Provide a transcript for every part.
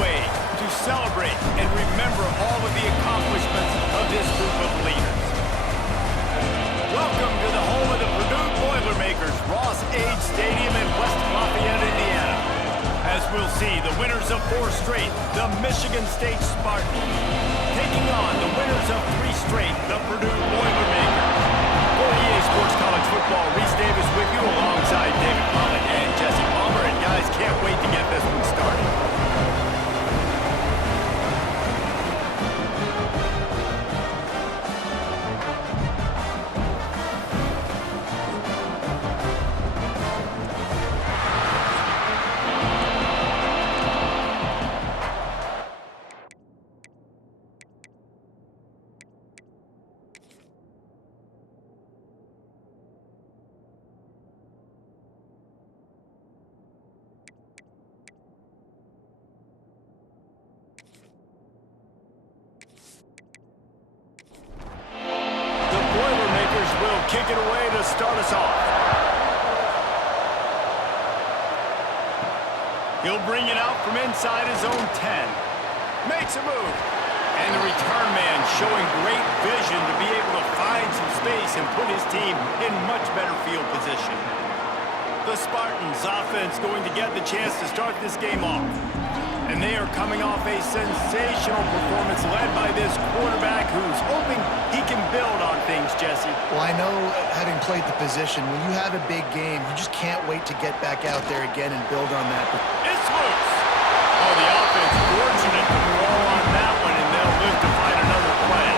way to celebrate and remember all of the accomplishments of this group of leaders. Welcome to the home of the Purdue Boilermakers, Ross-Age Stadium in West Lafayette, Indiana. As we'll see, the winners of 4 straight, the Michigan State Spartans, taking on the winners of 3 straight, the Purdue Boilermakers. For EA Sports College Football, Reese Davis with you alongside David Pollock and Jesse Palmer. And guys, can't wait to get this one started. Will kick it away to start us off. He'll bring it out from inside his own 10. Makes a move. And the return man showing great vision to be able to find some space and put his team in much better field position. The Spartans offense going to get the chance to start this game off. And they are coming off a sensational performance led by this quarterback who's hoping he can build on things, Jesse. Well, I know, having played the position, when you have a big game, you just can't wait to get back out there again and build on that. It's loose. Oh, the offense fortunate to roll on that one, and they'll live to find another play.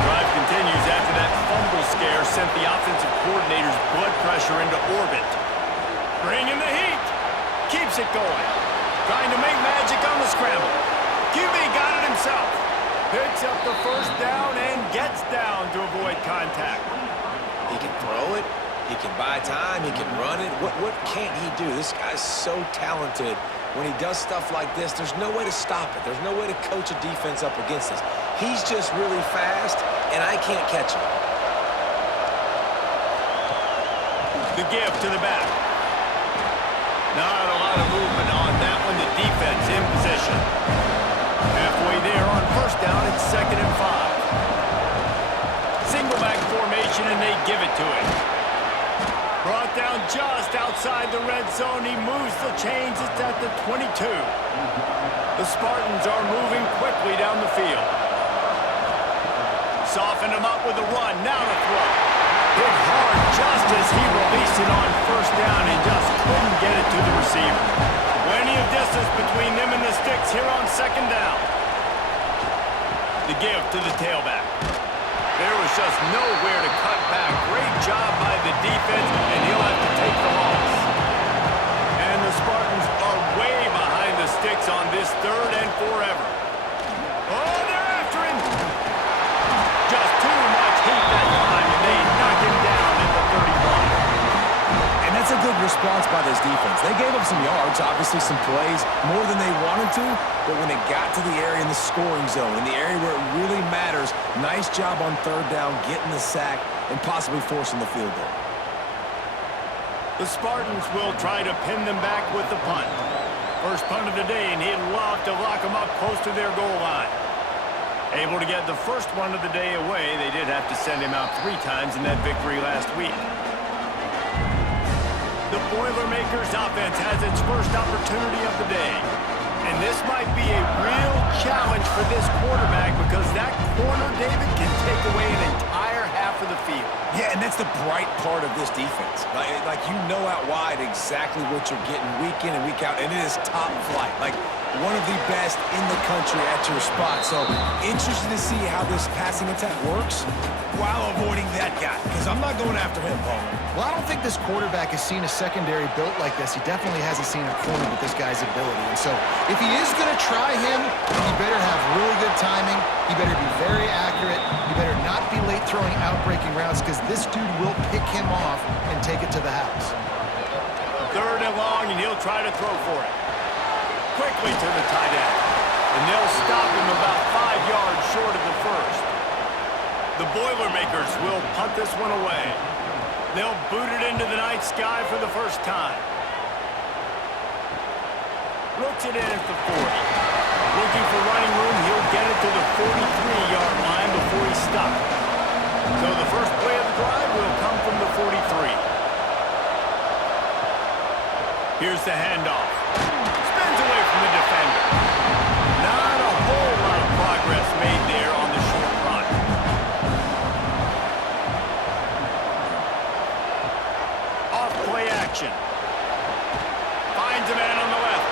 Drive continues after that fumble scare sent the offensive coordinator's blood pressure into orbit. Bringing the heat. Keeps it going. Trying to make magic on the scramble. QB got it himself. Picks up the first down and gets down to avoid contact. He can throw it. He can buy time. He can run it. What can't he do? This guy's so talented. When he does stuff like this, there's no way to stop it. There's no way to coach a defense up against this. He's just really fast, and I can't catch him. The give to the back. Not a lot of movement on that one. The defense in position. Halfway there on first down, it's 2nd and 5. Single back formation, and they give it to him. Brought down just outside the red zone. He moves the chains. It's at the 22. The Spartans are moving quickly down the field. Softened him up with a run. Now to throw. Hit hard just as he released it on first down and just couldn't get it to the receiver. Plenty of distance between them and the sticks here on 2nd down. The give to the tailback. There was just nowhere to cut back. Great job by the defense, and he'll have to take the loss. And the Spartans are way behind the sticks on this 3rd and forever. Oh, they're after him. Just too much heat that time, and they knock him down at the 31. And that's a good response by this defense. They gave up some yards, obviously some plays, more than they wanted to, but when it got to the area in the scoring zone, in the area where it really matters, nice job on 3rd down, getting the sack, and possibly forcing the field goal. The Spartans will try to pin them back with the punt. First punt of the day, and he'd love to lock them up close to their goal line. Able to get the first one of the day away. They did have to send him out 3 times in that victory last week. The Boilermakers offense has its first opportunity of the day. And this might be a real challenge for this quarterback because that corner, David, can take away an entire half of the field. Yeah, and that's the bright part of this defense. Like you know out wide exactly what you're getting week in and week out, and it is top flight. Like one of the best in the country at your spot. So interested to see how this passing attack works while avoiding that guy, because I'm not going after him, Paul. Well, I don't think this quarterback has seen a secondary built like this. He definitely hasn't seen a corner with this guy's ability. And so if he is going to try him, he better have really good timing. He better be very accurate. He better not be late throwing out-breaking routes because this dude will pick him off and take it to the house. 3rd and long, and he'll try to throw for it. Quickly to the tight end. And they'll stop him about 5 yards short of the first. The Boilermakers will punt this one away. They'll boot it into the night sky for the first time. Looks it in at the 40. Looking for running room, he'll get it to the 43-yard line before he's stopped. So the first play of the drive will come from the 43. Here's the handoff. Spins away from the defender. Not a whole lot of progress made there on the short run. Off play action. Finds a man on the left.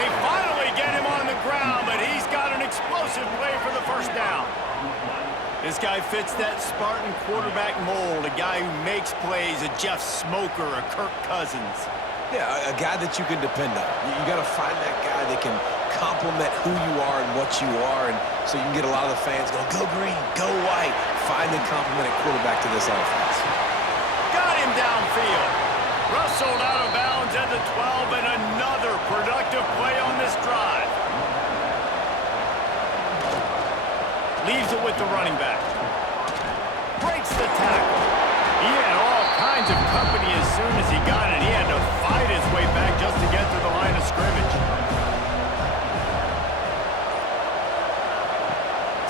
They finally get him on the ground, but he's got an explosive play for the first down. This guy fits that Spartan quarterback mold, a guy who makes plays, a Jeff Smoker, a Kirk Cousins. Yeah, a guy that you can depend on. You got to find that guy that can complement who you are and what you are, and so you can get a lot of the fans going, go green, go white. Find the complementing quarterback to this offense. Got him downfield. Rustled out of bounds at the 12, and another productive play on this drive. Leaves it with the running back. Breaks the tackle. He had all kinds of company as soon as he got it. He had to fight his way back just to get to the line of scrimmage.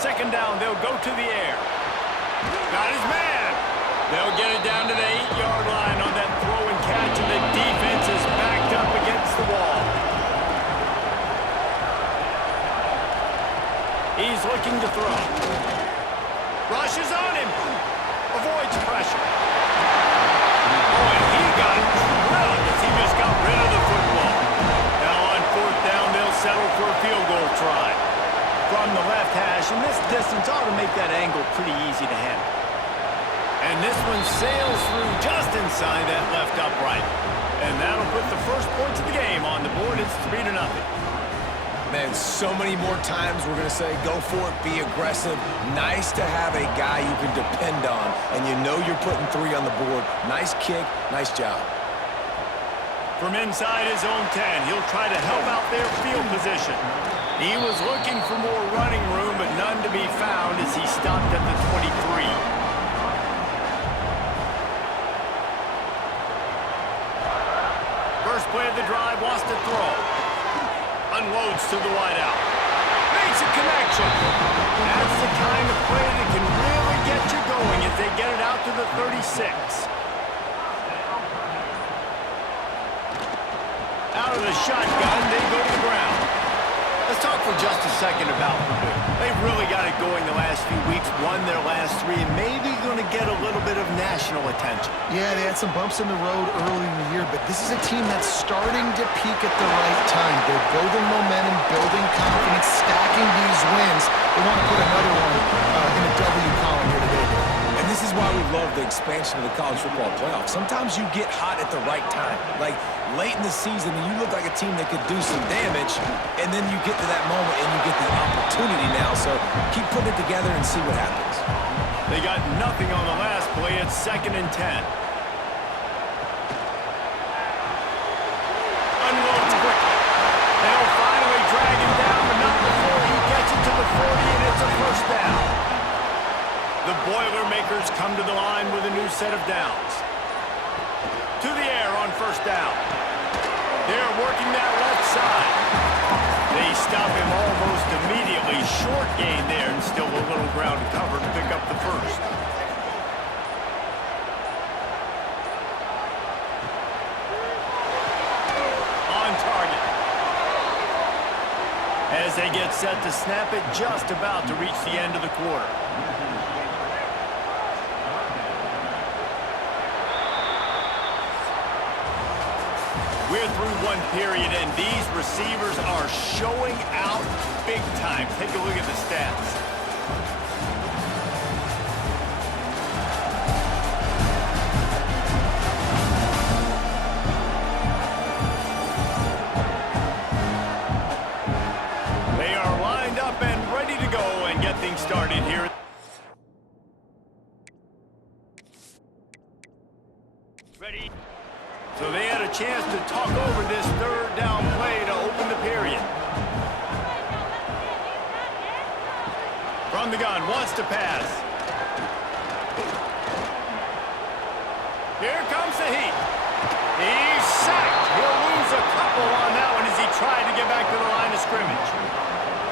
Second down, they'll go to the air. Got his man. They'll get it down to the 8-yard line on that throw and catch, and the defense is backed up against the wall. He's looking to throw. Rushes on him. Avoids pressure. Oh, and he got drilled as he just got rid of the football. Now on fourth down, they'll settle for a field goal try. From the left hash, and this distance ought to make that angle pretty easy to handle. And this one sails through just inside that left upright. And that'll put the first points of the game on the board. It's 3-0. Man, so many more times we're going to say, go for it, be aggressive. Nice to have a guy you can depend on, and you know you're putting 3 on the board. Nice kick, nice job. From inside his own 10, he'll try to help out their field position. He was looking for more running room, but none to be found as he stopped at the 23. First play of the drive, wants to throw. Unloads to the wideout. Makes a connection. That's the kind of play that can really get you going as they get it out to the 36. Out of the shotgun, they go to the ground. Let's talk for just a second about Purdue. They've really got it going the last few weeks, won their last 3, and maybe going to get a little bit of national attention. Yeah, they had some bumps in the road early in the year, but this is a team that's starting to peak at the right time. They're building momentum, building confidence, stacking these wins. They want to put another one in a W column here today. And this is why we love the expansion of the college football playoff. Sometimes you get hot at the right time. Like late in the season, and you look like a team that could do some damage, and then you get to that moment and you get the opportunity now. So keep putting it together and see what happens. They got nothing on the last play. It's 2nd and 10. Unloads quickly. They'll finally drag him down, but not before he gets it to the 40, and it's a first down. The Boilermakers come to the line with a new set of downs. To the air on first down. They're working that left side. They stop him almost immediately. Short gain there, and still a little ground to cover to pick up the first. On target. As they get set to snap it, just about to reach the end of the quarter. We're through one period, and these receivers are showing out big time. Take a look at the stats. They are lined up and ready to go and get things started here. Ready? So they had a chance to talk over this third down play to open the period. From the gun, wants to pass. Here comes the heat. He's sacked. He'll lose a couple on that one as he tried to get to the line of scrimmage.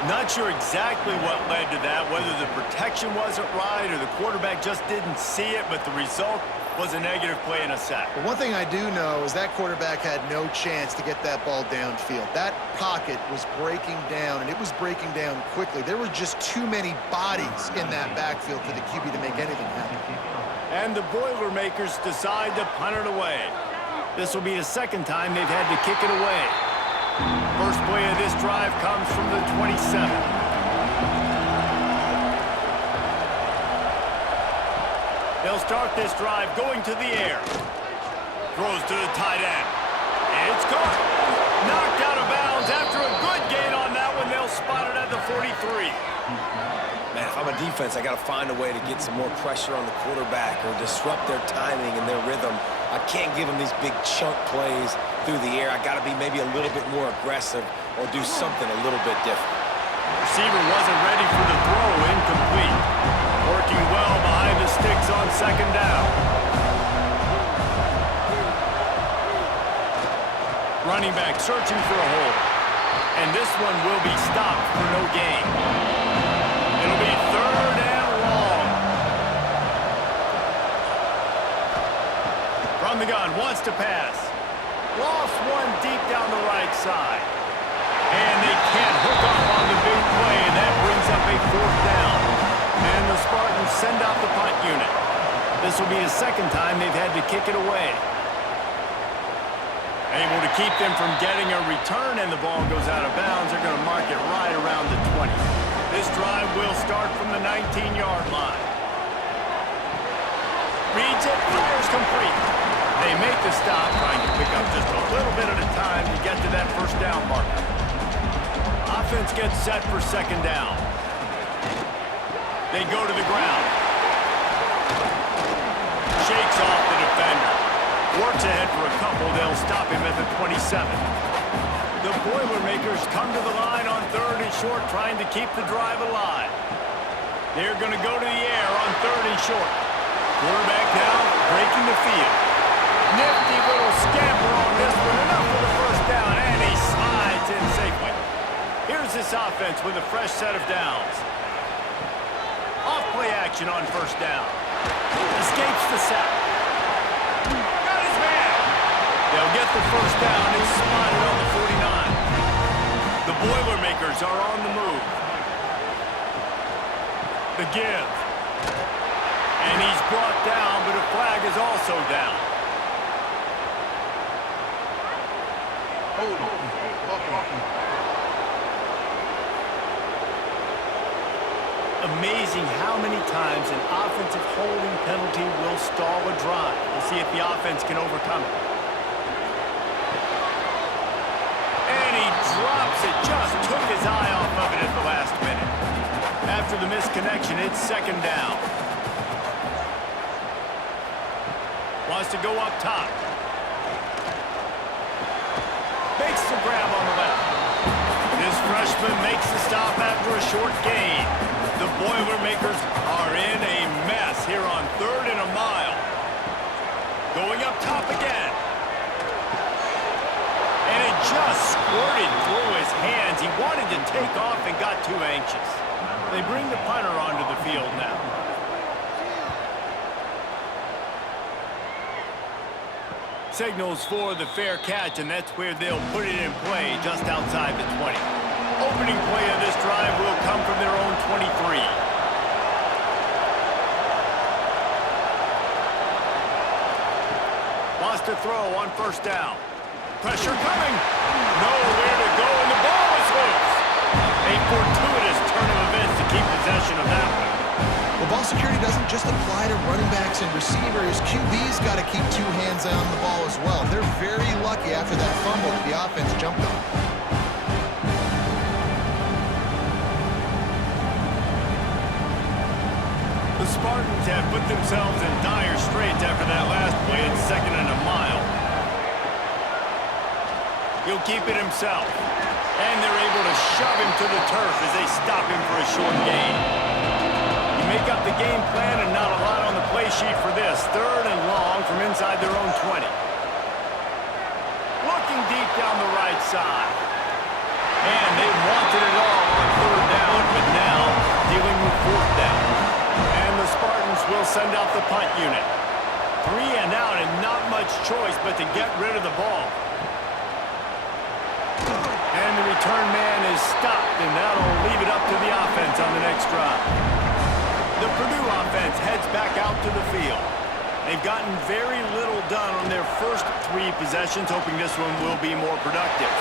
Not sure exactly what led to that, whether the protection wasn't right or the quarterback just didn't see it, but the result was a negative play and a sack. But one thing I do know is that quarterback had no chance to get that ball downfield. That pocket was breaking down, and it was breaking down quickly. There were just too many bodies in that backfield for the QB to make anything happen. And the Boilermakers decide to punt it away. This will be the second time they've had to kick it away. First play of this drive comes from the 27. They'll start this drive going to the air. Throws to the tight end. It's caught. Knocked out of bounds after a good gain on that one. They'll spot it at the 43. Man, if I'm a defense, I got to find a way to get some more pressure on the quarterback or disrupt their timing and their rhythm. I can't give them these big chunk plays through the air. I got to be maybe a little bit more aggressive or do something a little bit different. Receiver wasn't ready for the throw. Incomplete. Working well behind the sticks on second down. Running back searching for a hole. And this one will be stopped for no gain. It'll be third and long. From the gun, wants to pass. Lost one deep down the right side. And they can't hook up on the big play, and that brings up a fourth down. And the Spartans send out the punt unit. This will be the second time they've had to kick it away. Able to keep them from getting a return, and the ball goes out of bounds. They're going to mark it right around the 20. This drive will start from the 19-yard line. Reads it, fires complete. They make the stop, trying to pick up just a little bit at a time to get to that first down marker. Offense gets set for second down. They go to the ground. Shakes off the defender. Works ahead for a couple. They'll stop him at the 27. The Boilermakers come to the line on third and short, trying to keep the drive alive. They're going to go to the air on third and short. Quarterback down, breaking the field. Nifty little scamper on this one. Enough for the first down, and he slides in safely. Here's this offense with a fresh set of downs. Off-play action on first down. Escapes the sack. Got his man. They'll get the first down. It's spotted on the 49. The Boilermakers are on the move. The give. And he's brought down, but a flag is also down. Amazing how many times an offensive holding penalty will stall a drive. We'll see if the offense can overcome it. And he drops it. Just took his eye off of it at the last minute. After the misconnection, it's second down. Wants to go up top. Makes the grab on the left. This freshman makes the stop after a short gain. The Boilermakers are in a mess here on third and a mile. Going up top again. And it just squirted through his hands. He wanted to take off and got too anxious. They bring the punter onto the field now. Signals for the fair catch, and that's where they'll put it in play just outside the 20. Opening play of this drive will come from their own 23. Wants to throw on first down. Pressure coming. Nowhere to go, and the ball is loose. A fortuitous turn of events to keep possession of that one. Well, ball security doesn't just apply to running backs and receivers. QB's got to keep two hands on the ball as well. They're very lucky after that fumble that the offense jumped on. The Spartans have put themselves in dire straits after that last play. It's second and a mile. He'll keep it himself. And they're able to shove him to the turf as they stop him for a short gain. You make up the game plan and not a lot on the play sheet for this. Third and long from inside their own 20. Looking deep down the right side. send out the punt unit. 3 and out and not much choice but to get rid of the ball. And the return man is stopped, and that'll leave it up to the offense on the next drive. The Purdue offense heads back out to the field. They've gotten very little done on their first 3 possessions, hoping this one will be more productive.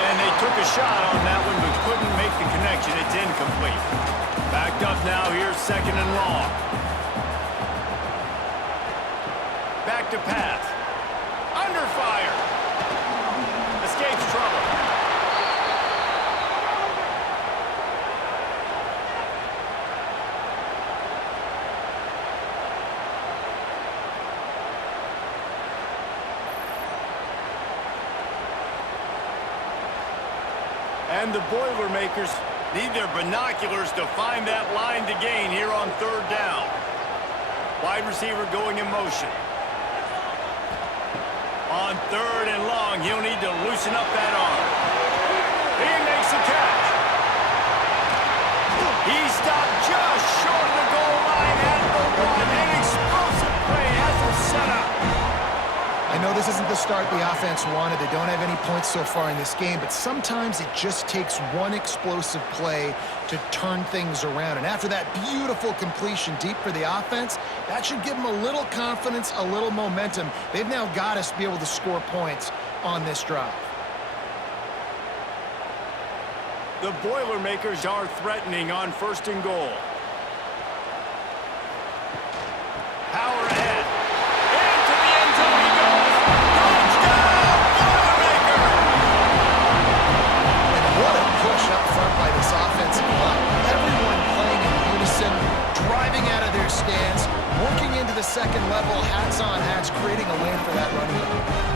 And they took a shot on that one, but couldn't make the connection. It's incomplete. Backed up now, here's 2nd and long. Back to pass. Under fire. Escapes trouble. And the Boilermakers need their binoculars to find that line to gain here on 3rd down. Wide receiver going in motion. On 3rd and long, he'll need to loosen up that arm. He makes the catch. He stopped just short of the goal line at the 1. An explosive play has him set up. I know this isn't the start the offense wanted. They don't have any points so far in this game, but sometimes it just takes one explosive play to turn things around. And after that beautiful completion deep for the offense, that should give them a little confidence, a little momentum. They've now got us to be able to score points on this drive. The Boilermakers are threatening on 1st and goal. Power ahead. Into the end zone he goes. Touchdown, Boilermakers! And what a push up front by this offensive line. Everyone playing in unison, driving out of their stance, working into the 2nd level, hats on hats, creating a lane for that running back.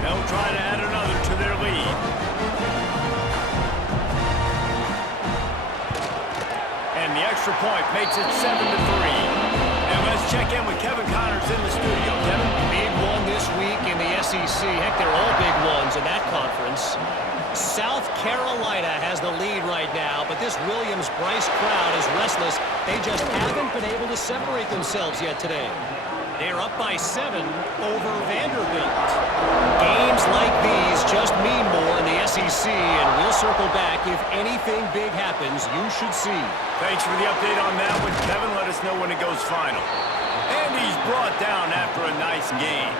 They'll try to add another to their lead. And the extra point makes it 7-3. And let's check in with Kevin Connors in the studio. Kevin? Big one this week in the SEC. Heck, they're all big ones in that conference. South Carolina has the lead right now, but this Williams-Brice crowd is restless. They just haven't been able to separate themselves yet today. They're up by 7 over Vanderbilt. Games like these just mean more in the SEC, and we'll circle back. If anything big happens, you should see. Thanks for the update on that one, Kevin. Let us know when it goes final. And he's brought down after a nice game.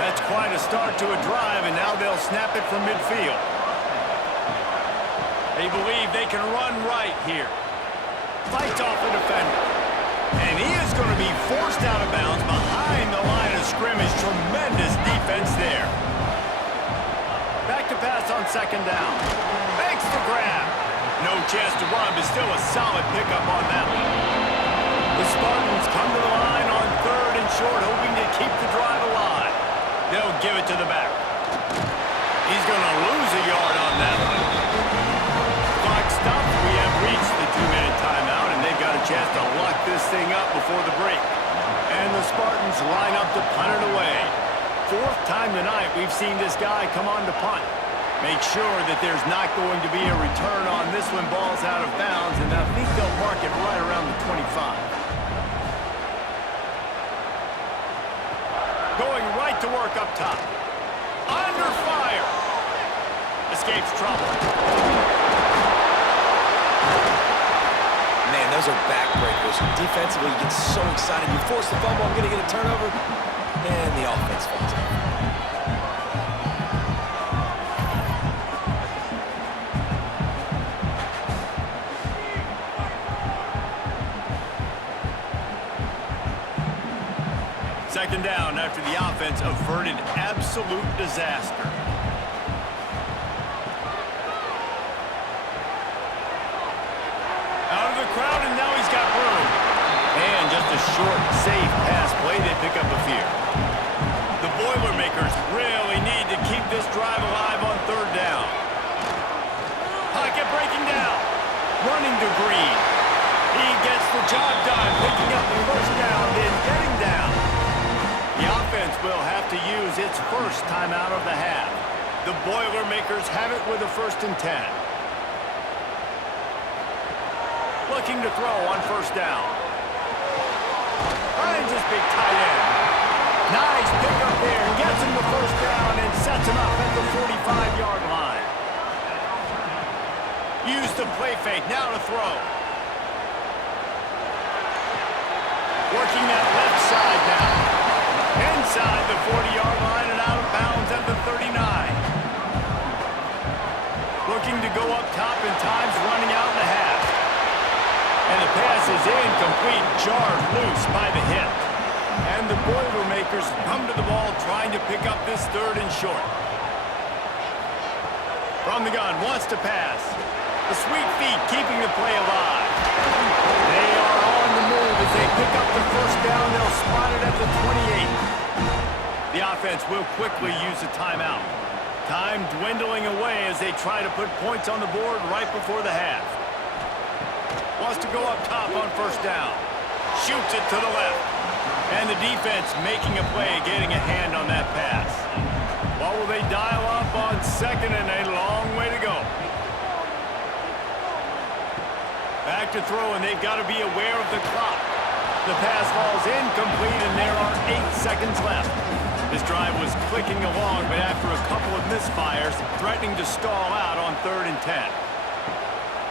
That's quite a start to a drive, and now they'll snap it from midfield. They believe they can run right here. Fights off the defender. And he is going to be forced out of bounds behind the line of scrimmage. Tremendous defense there. Back to pass on 2nd down. Makes the grab. No chance to run, but still a solid pickup on that one. The Spartans come to the line on 3rd and short, hoping to keep the drive alive. They'll give it to the back. He's going to lose a yard on that one. Clock stopped. We have reached the 2-minute timeout, and they've got a chance to lock this thing up before the break. And the Spartans line up to punt it away. 4th time tonight we've seen this guy come on to punt. Make sure that there's not going to be a return on this one. Ball's out of bounds, and I think they'll mark it right around the 25. Going right to work up top. Under fire. Escapes trouble. Man, those are backbreakers. Defensively, you get so excited. You force the fumble, I'm going to get a turnover, and the offense falls out. Second down after the offense averted absolute disaster. Out of the crowd, and now he's got room. And just a short, safe pass play. They pick up a few. The Boilermakers really need to keep this drive alive on 3rd down. Pocket breaking down. Running to Green. He gets the job done, picking up the 1st down, then getting down. The offense will have to use its first timeout of the half. The Boilermakers have it with a 1st and 10. Looking to throw on 1st down. Finds his big tight end. Nice pickup there. Gets him the 1st down and sets him up at the 45-yard line. Use the play fake. Now to throw. Working that left side now. Inside the 40-yard line and out of bounds at the 39. Looking to go up top in times running out in the half. And the pass is incomplete, jarred loose by the hip. And the Boilermakers come to the ball trying to pick up this 3rd and short. From the gun, wants to pass. The sweet feet keeping the play alive. They are on the move as they pick up the 1st down. They'll spot it at the 28. The offense will quickly use a timeout. Time dwindling away as they try to put points on the board right before the half. Wants to go up top on 1st down. Shoots it to the left. And the defense making a play, getting a hand on that pass. What will they dial up on 2nd and a long way to go? Back to throw, and they've got to be aware of the clock. The pass falls incomplete, and there are 8 seconds left. This drive was clicking along, but after a couple of misfires, threatening to stall out on 3rd and 10.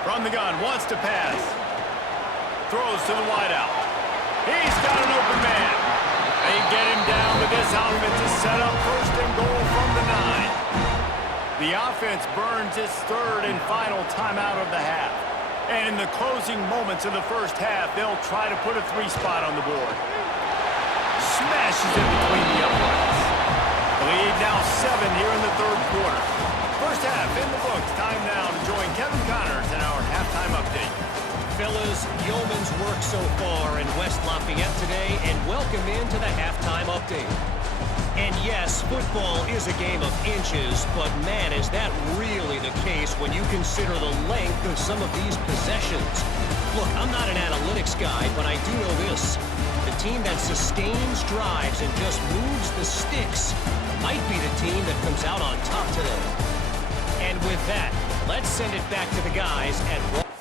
From the gun, wants to pass. Throws to the wideout. He's got an open man. They get him down, but this offense is set up 1st and goal from the 9. The offense burns its 3rd and final timeout of the half. And in the closing moments of the 1st half, they'll try to put a 3 spot on the board. Smashes it between the uprights. The lead now 7 here in the 3rd quarter. 1st half in the books. Time now to join Kevin Connors in our halftime update. Fellas, yeoman's work so far in West Lafayette today, and welcome into the halftime update. And yes, football is a game of inches, but man, is that really the case when you consider the length of some of these possessions. Look, I'm not an analytics guy, but I do know this. The team that sustains drives and just moves the sticks might be the team that comes out on top today. And with that, let's send it back to the guys at